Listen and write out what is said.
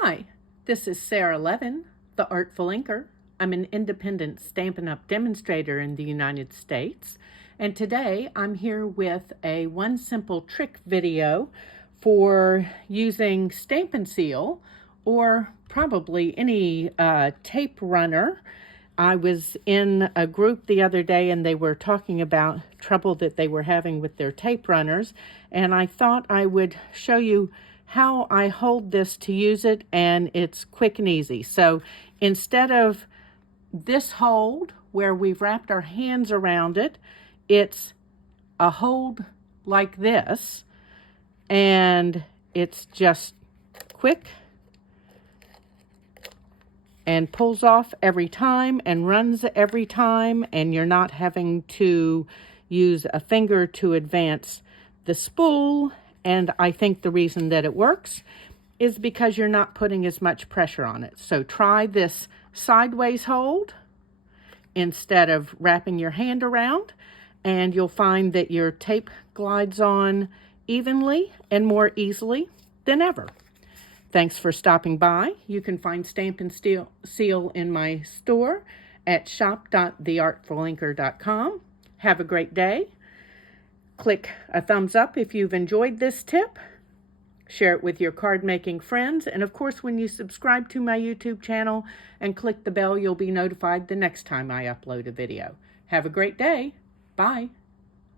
Hi, this is Sara Levin, the Artful Inker. I'm an independent Stampin' Up! Demonstrator in the United States, and today I'm here with a one simple trick video for using Stampin' Seal or probably any tape runner. I was in a group the other day and they were talking about trouble that they were having with their tape runners, and I thought I would show you how I hold this to use it, and it's quick and easy. So instead of this hold where we've wrapped our hands around it, it's a hold like this, and it's just quick and pulls off every time and runs every time, and you're not having to use a finger to advance the spool. And I think the reason that it works is because you're not putting as much pressure on it. So try this sideways hold instead of wrapping your hand around, and you'll find that your tape glides on evenly and more easily than ever. Thanks for stopping by. You can find Stampin' Seal in my store at shop.theartfulinker.com. Have a great day. Click a thumbs up if you've enjoyed this tip. Share it with your card-making friends. And of course, when you subscribe to my YouTube channel and click the bell, you'll be notified the next time I upload a video. Have a great day. Bye.